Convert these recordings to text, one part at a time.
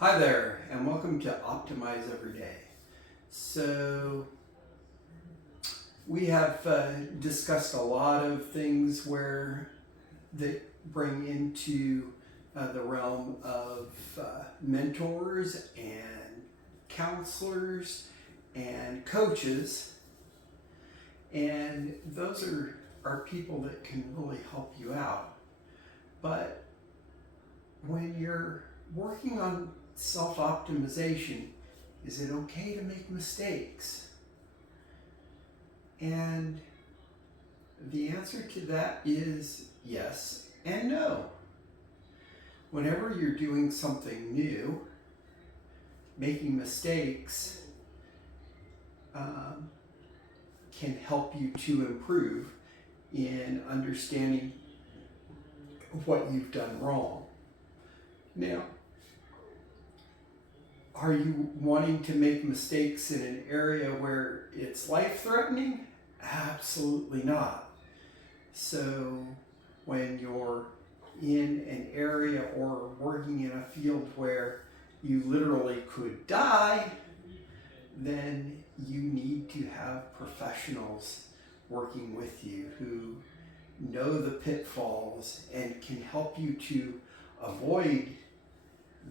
Hi there, and welcome to Optimize Every Day. So, we have discussed a lot of things that bring into the realm of mentors and counselors and coaches, and those are people that can really help you out. But when you're working on self optimization, is it okay to make mistakes? And the answer to that is yes and no. Whenever you're doing something new, making mistakes um, can help you to improve in understanding what you've done wrong. Now, are you wanting to make mistakes in an area where it's life threatening? Absolutely not. So, when you're in an area or working in a field where you literally could die, then you need to have professionals working with you who know the pitfalls and can help you to avoid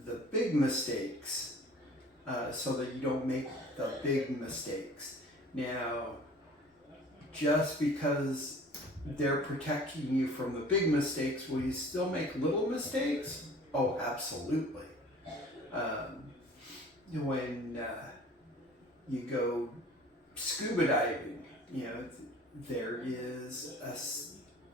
the big mistakes so that you don't make the big mistakes. Now, just because they're protecting you from the big mistakes, will you still make little mistakes? Oh, absolutely. When you go scuba diving, there is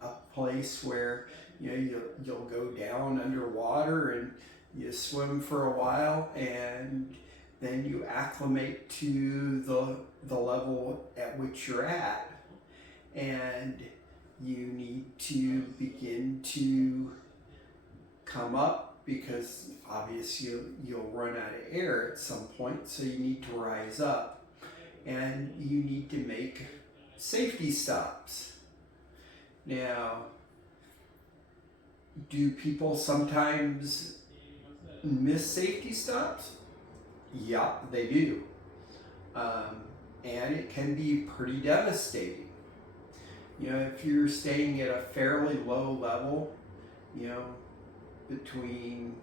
a place where you'll go down underwater and you swim for a while, and then you acclimate to the level at which you're at, and you need to begin to come up because obviously you'll run out of air at some point, so you need to rise up and you need to make safety stops. Now, do people sometimes miss safety stops? Yeah, they do. And it can be pretty devastating. If you're staying at a fairly low level, between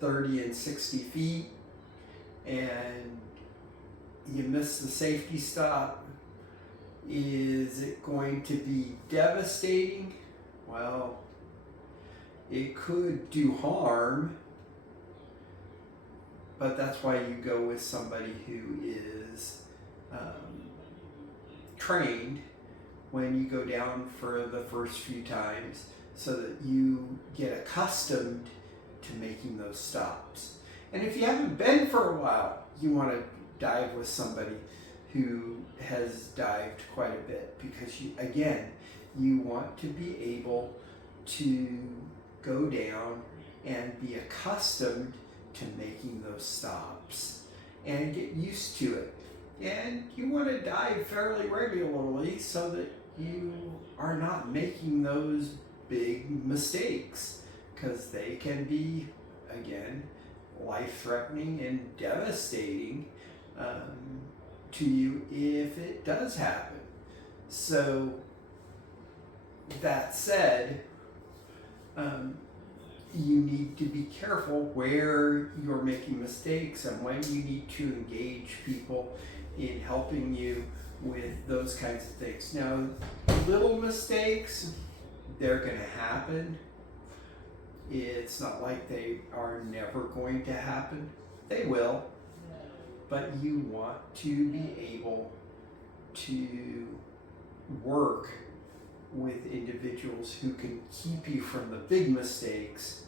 30 and 60 feet, and you miss the safety stop, is it going to be devastating? Well, it could do harm, but that's why you go with somebody who is trained when you go down for the first few times, so that you get accustomed to making those stops. And if you haven't been for a while, you want to dive with somebody who has dived quite a bit, because you want to be able to go down and be accustomed to making those stops and get used to it. And you want to dive fairly regularly so that you are not making those big mistakes, because they can be, again, life-threatening and devastating to you if it does happen. So, that said, you need to be careful where you're making mistakes and when you need to engage people in helping you with those kinds of things. Now, little mistakes, they're going to happen. It's not like they are never going to happen. They will. But you want to be able to work with individuals who can keep you from the big mistakes.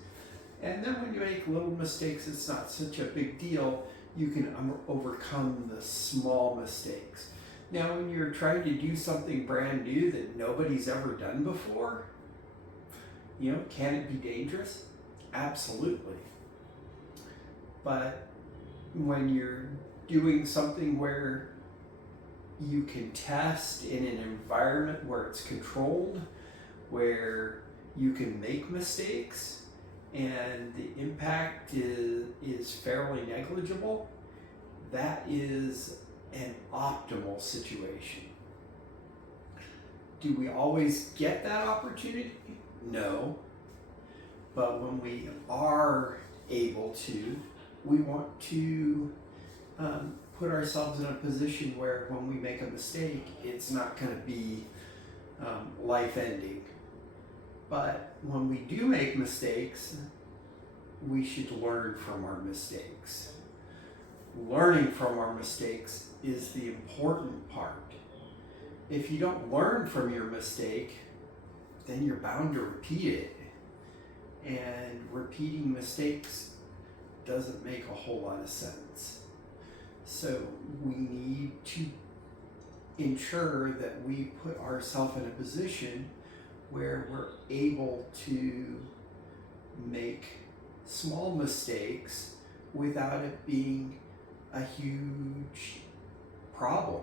And then when you make little mistakes, it's not such a big deal. You can overcome the small mistakes. Now, when you're trying to do something brand new that nobody's ever done before, can it be dangerous? Absolutely. But when you're doing something where you can test in an environment where it's controlled, where you can make mistakes, and the impact is fairly negligible, that is an optimal situation. Do we always get that opportunity? No. But when we are able to, we want to put ourselves in a position where when we make a mistake, it's not going to be life-ending. But when we do make mistakes, we should learn from our mistakes. Learning from our mistakes is the important part. If you don't learn from your mistake, then you're bound to repeat it. And repeating mistakes doesn't make a whole lot of sense. So we need to ensure that we put ourselves in a position where we're able to make small mistakes without it being a huge problem.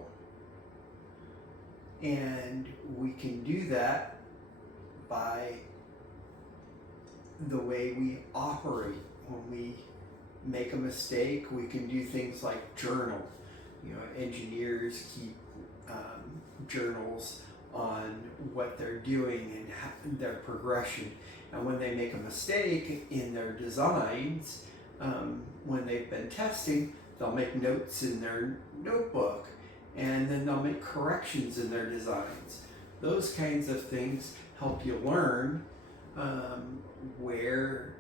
And we can do that by the way we operate. When we make a mistake, we can do things like journal. Engineers keep journals on what they're doing and their progression. And when they make a mistake in their designs, when they've been testing, they'll make notes in their notebook, and then they'll make corrections in their designs. Those kinds of things help you learn where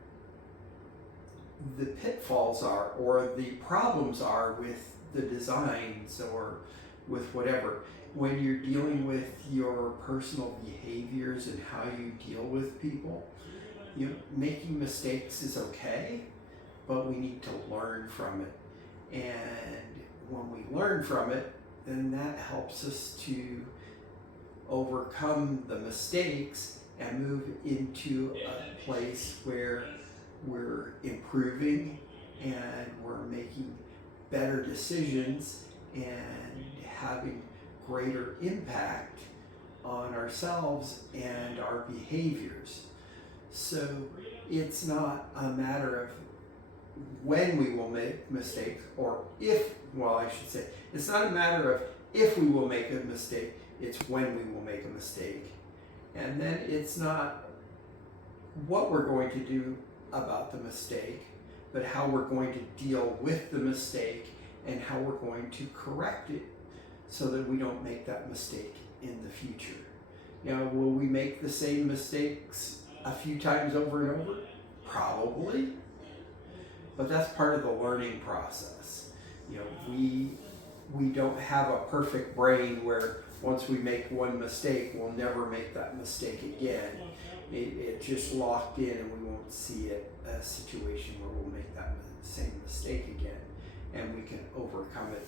the pitfalls are or the problems are with the designs or with whatever. When you're dealing with your personal behaviors and how you deal with people, making mistakes is okay, but we need to learn from it. And when we learn from it, then that helps us to overcome the mistakes and move into a place where we're improving and we're making better decisions and having greater impact on ourselves and our behaviors. So it's not a matter of when we will make mistakes, or it's not a matter of if we will make a mistake, it's when we will make a mistake. And then it's not what we're going to do about the mistake, but how we're going to deal with the mistake and how we're going to correct it so that we don't make that mistake in the future. Will we make the same mistakes a few times over and over? Probably. But that's part of the learning process. We don't have a perfect brain where once we make one mistake, we'll never make that mistake again. It's just locked in, and we won't see a situation where we'll make that same mistake again, and we can overcome it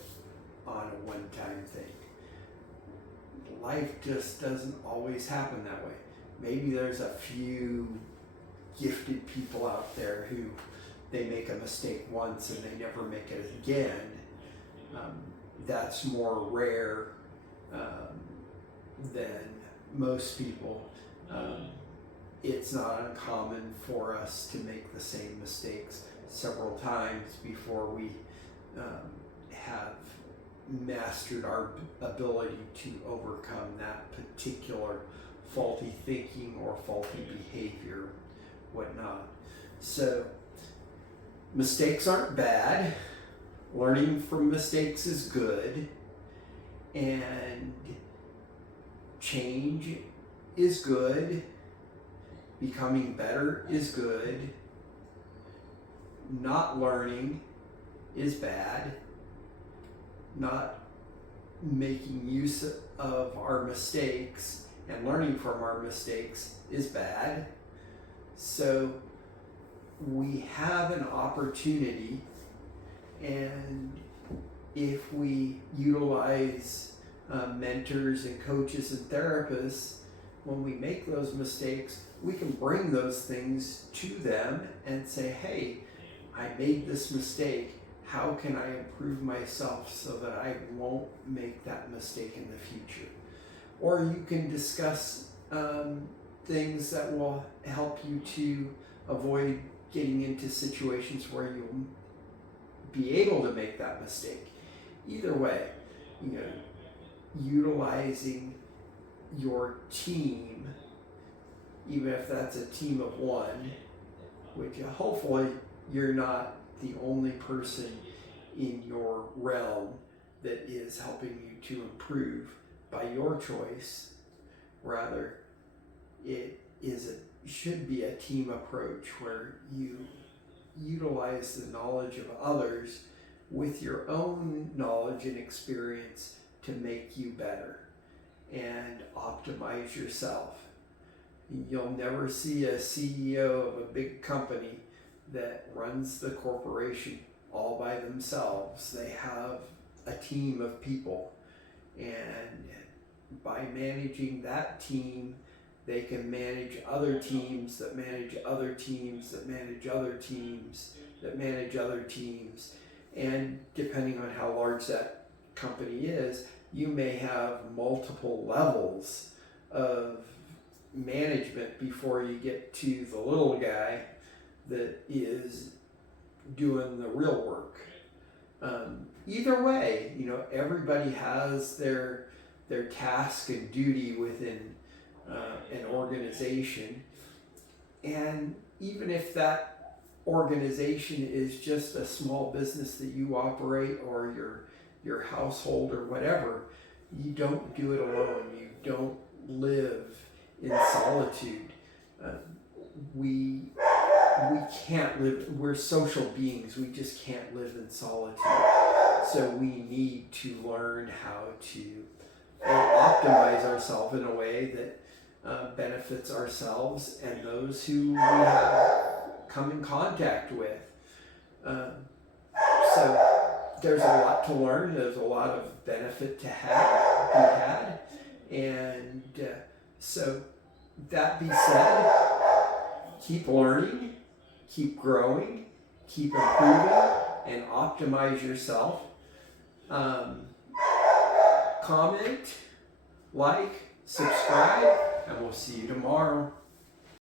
on a one-time thing. Life just doesn't always happen that way. Maybe there's a few gifted people out there who they make a mistake once and they never make it again. That's more rare than most people. It's not uncommon for us to make the same mistakes several times before we have mastered our ability to overcome that particular faulty thinking or faulty behavior, whatnot. So mistakes aren't bad. Learning from mistakes is good. And change is good. Becoming better is good. Not learning is bad. Not making use of our mistakes and learning from our mistakes is bad. So we have an opportunity, and if we utilize mentors and coaches and therapists, when we make those mistakes, we can bring those things to them and say, hey, I made this mistake. How can I improve myself so that I won't make that mistake in the future? Or you can discuss things that will help you to avoid getting into situations where you'll be able to make that mistake. Either way, you know, utilizing your team, even if that's a team of one, which hopefully you're not the only person in your realm that is helping you to improve by your choice. Rather, should be a team approach where you utilize the knowledge of others with your own knowledge and experience to make you better and optimize yourself. You'll never see a CEO of a big company that runs the corporation all by themselves. They have a team of people, and by managing that team, they can manage other teams that manage other teams that manage other teams that manage other teams. And depending on how large that company is, you may have multiple levels of management before you get to the little guy that is doing the real work. Either way, you know, everybody has their task and duty within an organization, and even if that organization is just a small business that you operate, or your household or whatever, you don't do it alone. You don't live in solitude. We can't live. We're social beings. We just can't live in solitude. So we need to learn how to optimize ourselves in a way that benefits ourselves and those who we have come in contact with. So there's a lot to learn. There's a lot of benefit to be had, and so that being said, keep learning, keep growing, keep improving, and optimize yourself. Comment, like, subscribe, and we'll see you tomorrow.